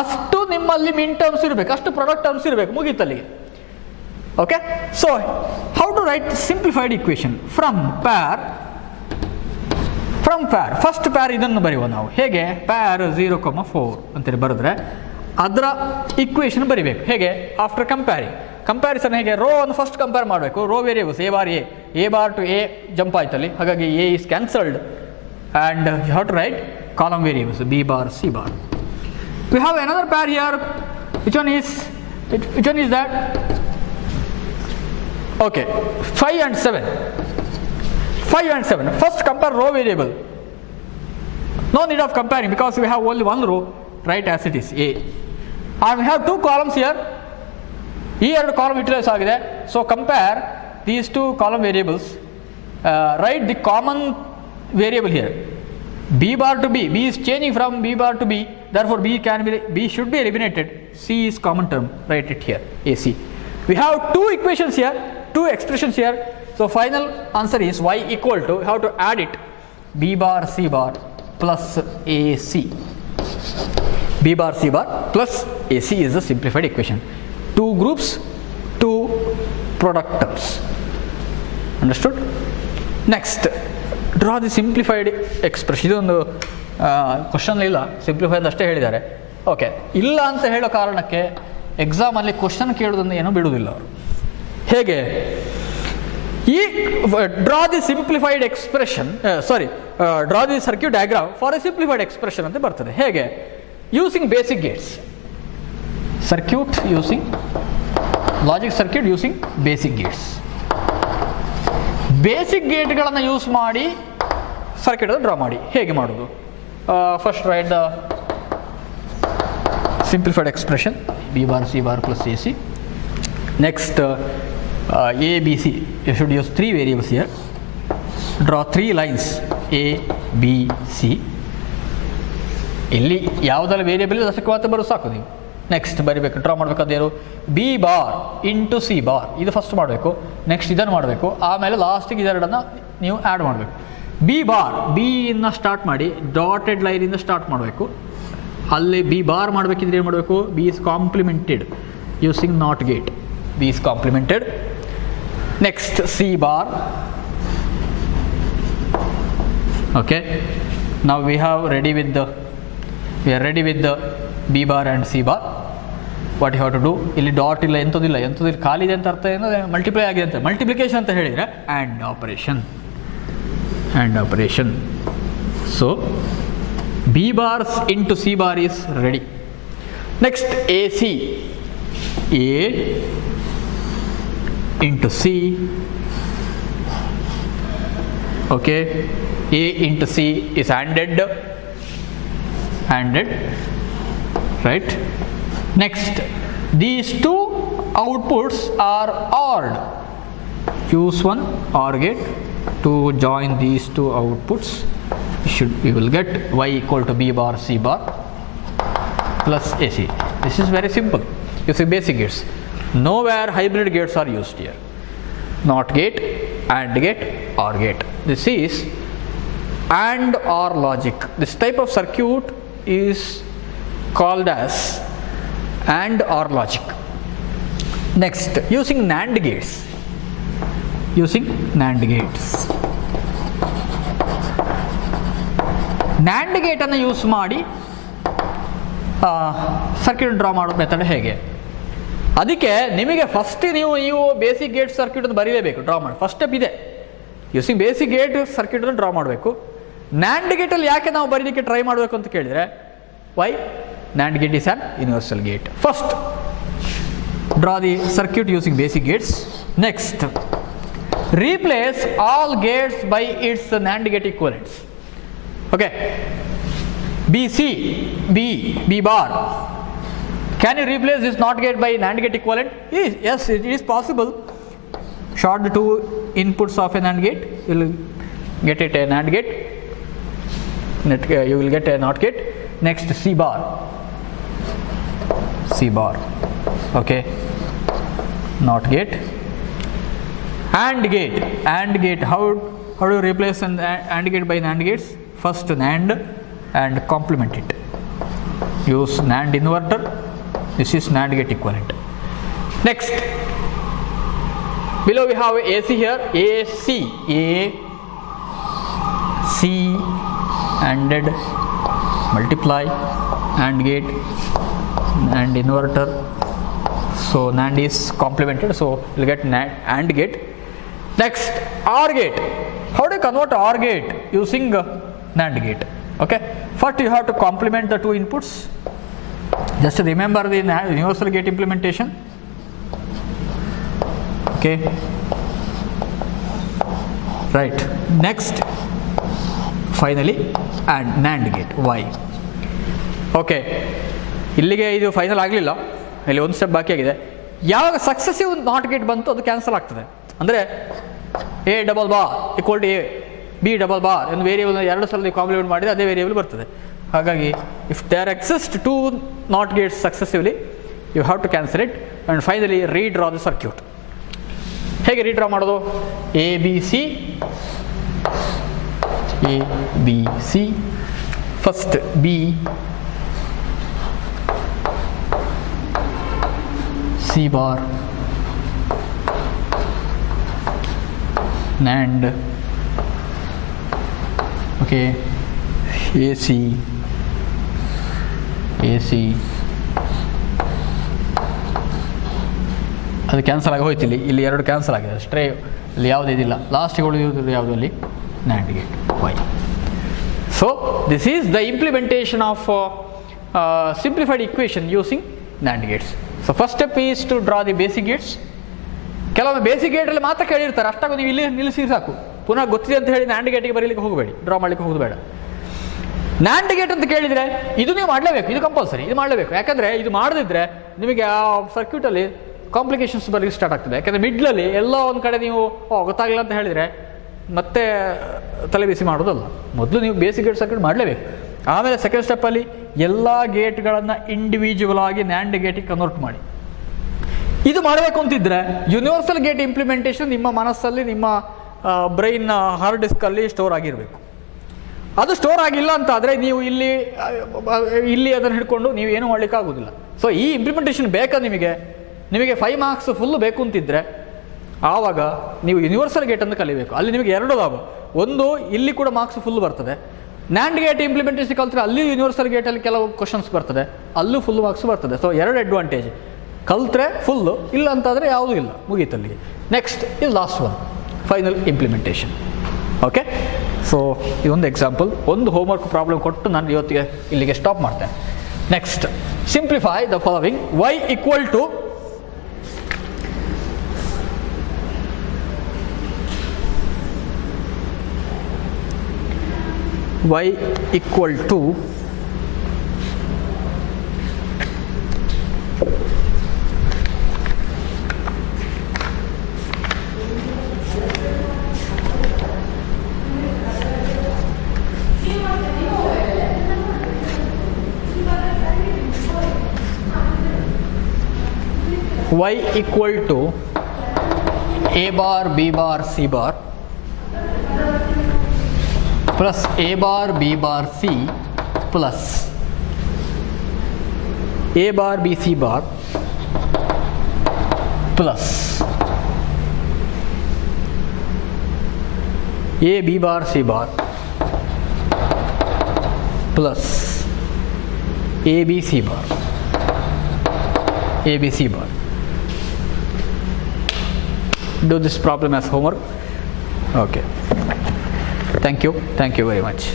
ಅಷ್ಟು ನಿಮ್ಮಲ್ಲಿ ಮಿನ್ ಟರ್ಮ್ಸ್ ಇರಬೇಕು, ಅಷ್ಟು ಪ್ರಾಡಕ್ಟ್ ಟರ್ಮ್ಸ್ ಇರಬೇಕು, ಮುಗೀತಲ್ಲಿಗೆ. Okay, so how to write simplified equation from pair. First pair ಇದನ್ನು ಬರೆಯುವ ನಾವು. ಹೇಗೆ? ಪ್ಯಾರ್ 0, 4 ಅಂತೇಳಿ ಬರೆದ್ರೆ ಅದರ ಇಕ್ವೇಷನ್ ಬರಿಬೇಕು. ಹೇಗೆ? ಆಫ್ಟರ್ ಕಂಪ್ಯಾರಿಸನ್ ಹೇಗೆ? ರೋ ಅನ್ನು ಫಸ್ಟ್ ಕಂಪೇರ್ ಮಾಡಬೇಕು. Row variables A bar to A jump ಆಯ್ತಲ್ಲಿ, ಹಾಗಾಗಿ A is cancelled and you have to write column variables B bar C bar. We have another pair here. Which one is that? Okay, 5 and 7. First compare row variable. No need of comparing because we have only one row, right, as it is A. And we have 2 columns here. ಈ 2 column utilise ಆಗಿದೆ. So compare these 2 column variables. Right the common variable here. B bar to B. B is changing from B bar to B. Therefore, B should be eliminated. C is common term. Write it here. AC. We have 2 equations here, 2 expressions here. So final answer is y equal to, how to add it, B bar C bar plus AC. B bar C bar plus AC is the simplified equation. 2 groups, 2 product terms. Understood? Next, draw the simplified expression. ಇದೊಂದು ಕ್ವಶನ್ ಇಲ್ಲ, ಸಿಂಪ್ಲಿಫೈಡ್ ಅಷ್ಟೇ ಹೇಳಿದ್ದಾರೆ. ಓಕೆ, ಇಲ್ಲ ಅಂತ ಹೇಳೋ ಕಾರಣಕ್ಕೆ ಎಕ್ಸಾಮಲ್ಲಿ ಕ್ವಶನ್ ಕೇಳೋದನ್ನು ಏನೂ ಬಿಡುವುದಿಲ್ಲ ಅವರು. ಹೇಗೆ? ಈ draw the simplified expression, draw the circuit diagram for a simplified expression ಅಂತ ಬರ್ತದೆ. ಹೇಗೆ? Using basic gates. Circuit using logic circuit using basic gates. Basic ಗೇಟ್ಗಳನ್ನು ಯೂಸ್ ಮಾಡಿ ಸರ್ಕ್ಯೂಟ್ ಡ್ರಾ ಮಾಡಿ. ಹೇಗೆ ಮಾಡೋದು? First write the simplified expression B bar C bar plus AC. Next, A B C. You should use 3 variables here. Draw 3 lines A B C. ಇಲ್ಲಿ ಯಾವುದೆಲ್ಲ ವೇರಿಯೇಬಲ್ ಅದಕ್ಕೆ ಮಾತ್ರ ಬರೋ ಸಾಕು ನೀವು. ನೆಕ್ಸ್ಟ್ ಬರಿಬೇಕು, ಡ್ರಾ ಮಾಡಬೇಕಾದೇನು? B bar into C bar. ಇದು ಫಸ್ಟ್ ಮಾಡಬೇಕು. ನೆಕ್ಸ್ಟ್ ಇದನ್ನು ಮಾಡಬೇಕು. ಆಮೇಲೆ ಲಾಸ್ಟಿಗೆ ಇದೆರಡನ್ನು ನೀವು ಆ್ಯಡ್ ಮಾಡಬೇಕು. B bar, B ಇಂದ ಸ್ಟಾರ್ಟ್ ಮಾಡಿ ಡಾಟೆಡ್ ಲೈನಿಂದ ಸ್ಟಾರ್ಟ್ ಮಾಡಬೇಕು. ಅಲ್ಲಿ B bar ಮಾಡಬೇಕಿದ್ರೆ ಏನು ಮಾಡಬೇಕು? B is complemented using NOT gate. B is complemented. Next, C bar. Okay, now we are ready with the B bar and C bar. What you have to do? ಇಲ್ಲಿ ಡಾಟ್ ಇಲ್ಲ, ಎಂಥದಿಲ್ಲ, ಖಾಲಿ ಇದೆ ಅಂತ ಅರ್ಥ ಏನಂದರೆ ಮಲ್ಟಿಪ್ಲೈ ಆಗಿದೆ ಅಂತ, ಮಲ್ಟಿಪ್ಲಿಕೇಶನ್ ಅಂತ ಹೇಳಿದರೆ and operation. So B bars into C bar is ready. Next, AC. A into C. Okay, A into C is ANDed, right? Next, these 2 outputs are ORed. Use one OR gate to join these 2 outputs. We will get y equal to B bar C bar plus AC. This is very simple using basic gates. Nowhere hybrid gates are used here. not gate, AND gate, OR gate. This is AND OR logic. This type of circuit is called as AND OR logic. Next, using NAND gates. Using NAND gates. NAND gate ಅನ್ನು ಯೂಸ್ ಮಾಡಿ circuit draw ಮಾಡೋ ಮೆಥಡ್ ಹೇಗೆ? ಅದಕ್ಕೆ ನಿಮಗೆ ಫಸ್ಟ್ ನೀವು basic gate circuit ಅನ್ನು ಬರೀಲೇಬೇಕು, ಡ್ರಾ ಮಾಡಿ. ಫಸ್ಟ್ ಸ್ಟೆಪ್ ಇದೆ, ಯೂಸಿಂಗ್ ಬೇಸಿಕ್ ಗೇಟ್ ಸರ್ಕ್ಯೂಟ್ ಅನ್ನು ಡ್ರಾ ಮಾಡಬೇಕು. NAND ಗೇಟಲ್ಲಿ ಯಾಕೆ ನಾವು ಬರೀಲಿಕ್ಕೆ ಟ್ರೈ ಮಾಡಬೇಕು ಅಂತ ಕೇಳಿದರೆ, Y NAND gate is an universal gate. First, draw the circuit using basic gates. Next, replace all gates by its NAND gate equivalents. Okay, BC, B bar. Can you replace this NOT gate by NAND gate equivalent? Yes, it is possible. Short the two inputs of a NAND gate, you will get it a NAND gate. You will get a NOT gate. Next, C bar. Okay, NOT gate. AND gate. How do you replace an AND gate by NAND gates? First, NAND and complement it. Use NAND inverter. This is NAND gate equivalent. Next, below we have AC here. AC ANDed, multiply, AND gate, NAND inverter. So NAND is complemented, so you'll get AND gate. Next, OR gate. How do you convert OR gate? Using NAND gate. Okay, first you have to complement the two inputs. Just remember the universal gate implementation. Okay, right. Next, finally, and NAND gate. Why? Okay, ಇಲ್ಲಿಗೆ ಇದು ಫೈನಲ್ ಆಗಲಿಲ್ಲ, ಇಲ್ಲಿ ಒಂದು ಸ್ಟೆಪ್ ಬಾಕಿ ಆಗಿದೆ. ಯಾವಾಗ successive not gate ಬಂತು ಅದು ಕ್ಯಾನ್ಸಲ್ ಆಗ್ತದೆ. ಅಂದರೆ A double bar equal to A, B double bar ಎಂದು ವೇರಿಯೇಬಲ್ ಎರಡು ಸಲ ನೀವು ಕಾಂಪ್ಲಿಮೆಂಟ್ ಮಾಡಿದರೆ ಅದೇ ವೇರಿಯೇಬಲ್ ಬರ್ತದೆ. ಹಾಗಾಗಿ if there exist two not gates successively, you have to cancel it and finally redraw the circuit. ಹೇಗೆ ರೀಡ್ರಾ ಮಾಡೋದು? A B C. First B C bar, NAND, okay, AC, ಅದು ಕ್ಯಾನ್ಸಲ್ ಆಗಿ ಹೋಯ್ತು. ಇಲ್ಲಿ ಎರಡು ಕ್ಯಾನ್ಸಲ್ ಆಗಿದೆ ಅಷ್ಟೇ, ಇಲ್ಲಿ ಯಾವುದೇ ಇದಿಲ್ಲ. ಲಾಸ್ಟಿಗೆ ಉಳಿಯೋದು ಯಾವುದು? ಅಲ್ಲಿ NAND gate. Why? So this is the implementation of simplified equation using NAND gates. So first step is to draw the basic gates. ಕೆಲವೊಮ್ಮೆ ಬೇಸಿಕ್ ಗೇಟಲ್ಲಿ ಮಾತ್ರ ಕೇಳಿರ್ತಾರೆ, ಅಷ್ಟಾಗ ನೀವು ಇಲ್ಲಿ ನಿಲ್ಲಿಸಿ ಸಾಕು. ಪುನಃ ಗೊತ್ತಿದೆ ಅಂತ ಹೇಳಿ NAND ಗೇಟಿಗೆ ಬರೀಲಿಕ್ಕೆ ಹೋಗಬೇಡಿ, ಡ್ರಾ ಮಾಡಲಿಕ್ಕೆ ಹೋಗಬೇಡ. NAND ಗೇಟ್ ಅಂತ ಕೇಳಿದರೆ ಇದು ನೀವು ಮಾಡಲೇಬೇಕು, ಇದು ಕಂಪಲ್ಸರಿ, ಇದು ಮಾಡಲೇಬೇಕು. ಯಾಕಂದರೆ ಇದು ಮಾಡದಿದ್ದರೆ ನಿಮಗೆ ಆ ಸರ್ಕ್ಯೂಟಲ್ಲಿ ಕಾಂಪ್ಲಿಕೇಶನ್ಸ್ ಬರಲಿಕ್ಕೆ ಸ್ಟಾರ್ಟ್ ಆಗ್ತದೆ. ಯಾಕಂದರೆ ಮಿಡ್ಲಲ್ಲಿ ಎಲ್ಲ ಒಂದು ಕಡೆ ನೀವು ಗೊತ್ತಾಗಲಿಲ್ಲ ಅಂತ ಹೇಳಿದರೆ ಮತ್ತೆ ತಲೆ ಬಿಸಿ ಮಾಡೋದಲ್ಲ. ಮೊದಲು ನೀವು ಬೇಸಿಕ್ ಗೇಟ್ ಸರ್ಕ್ಯೂಟ್ ಮಾಡಲೇಬೇಕು. ಆಮೇಲೆ ಸೆಕೆಂಡ್ ಸ್ಟೆಪ್ಪಲ್ಲಿ ಎಲ್ಲ ಗೇಟ್ಗಳನ್ನು ಇಂಡಿವಿಜುವಲ್ ಆಗಿ NAND ಗೇಟಿಗೆ ಕನ್ವರ್ಟ್ ಮಾಡಿ. ಇದು ಮಾಡಬೇಕು ಅಂತಿದ್ರೆ ಯೂನಿವರ್ಸಲ್ ಗೇಟ್ ಇಂಪ್ಲಿಮೆಂಟೇಷನ್ ನಿಮ್ಮ ಮನಸ್ಸಲ್ಲಿ, ನಿಮ್ಮ ಬ್ರೈನ್ ಹಾರ್ಡ್ ಡಿಸ್ಕಲ್ಲಿ ಸ್ಟೋರ್ ಆಗಿರಬೇಕು. ಅದು ಸ್ಟೋರ್ ಆಗಿಲ್ಲ ಅಂತ ಆದರೆ ನೀವು ಇಲ್ಲಿ ಅದನ್ನು ಹಿಡ್ಕೊಂಡು ನೀವು ಏನೂ ಮಾಡಲಿಕ್ಕೆ ಆಗೋದಿಲ್ಲ. ಸೊ ಈ ಇಂಪ್ಲಿಮೆಂಟೇಷನ್ ಬೇಕಾ ನಿಮಗೆ 5 ಮಾರ್ಕ್ಸ್ ಫುಲ್ಲು ಬೇಕು ಅಂತಿದ್ರೆ ಆವಾಗ ನೀವು ಯೂನಿವರ್ಸಲ್ ಗೇಟನ್ನು ಕಲಿಬೇಕು. ಅಲ್ಲಿ ನಿಮಗೆ ಎರಡು ಲಾಭ. ಒಂದು, ಇಲ್ಲಿ ಕೂಡ ಮಾರ್ಕ್ಸ್ ಫುಲ್ ಬರ್ತದೆ. NAND ಗೇಟ್ ಇಂಪ್ಲಿಮೆಂಟೇಷನ್ ಕಲ್ತ್ರೆ ಅಲ್ಲಿ ಯೂನಿವರ್ಸಲ್ ಗೇಟಲ್ಲಿ ಕೆಲವು ಕ್ವಶನ್ಸ್ ಬರ್ತದೆ, ಅಲ್ಲೂ ಫುಲ್ ಮಾರ್ಕ್ಸ್ ಬರ್ತದೆ. ಸೊ ಎರಡು ಅಡ್ವಾಂಟೇಜ್. ಕಲ್ತ್ರೆ ಫುಲ್ಲು, ಇಲ್ಲ ಅಂತಾದರೆ ಯಾವುದೂ ಇಲ್ಲ, ಮುಗೀತಲ್ಲಿಗೆ. ನೆಕ್ಸ್ಟ್ ಇದು last one, final implementation. Okay, so ಇದೊಂದು ಎಕ್ಸಾಂಪಲ್, ಒಂದು ಹೋಮ್ವರ್ಕ್ ಪ್ರಾಬ್ಲಮ್ ಕೊಟ್ಟು ನಾನು ಇವತ್ತಿಗೆ ಇಲ್ಲಿಗೆ ಸ್ಟಾಪ್ ಮಾಡ್ತೇನೆ. Next, simplify the following. y equal to y equal to A bar, B bar, C bar plus A bar, B bar, C plus A bar, B, C bar plus A, B bar, C bar plus A, B, C bar, A, B, C bar. Do this problem as homework. Okay. Thank you very much.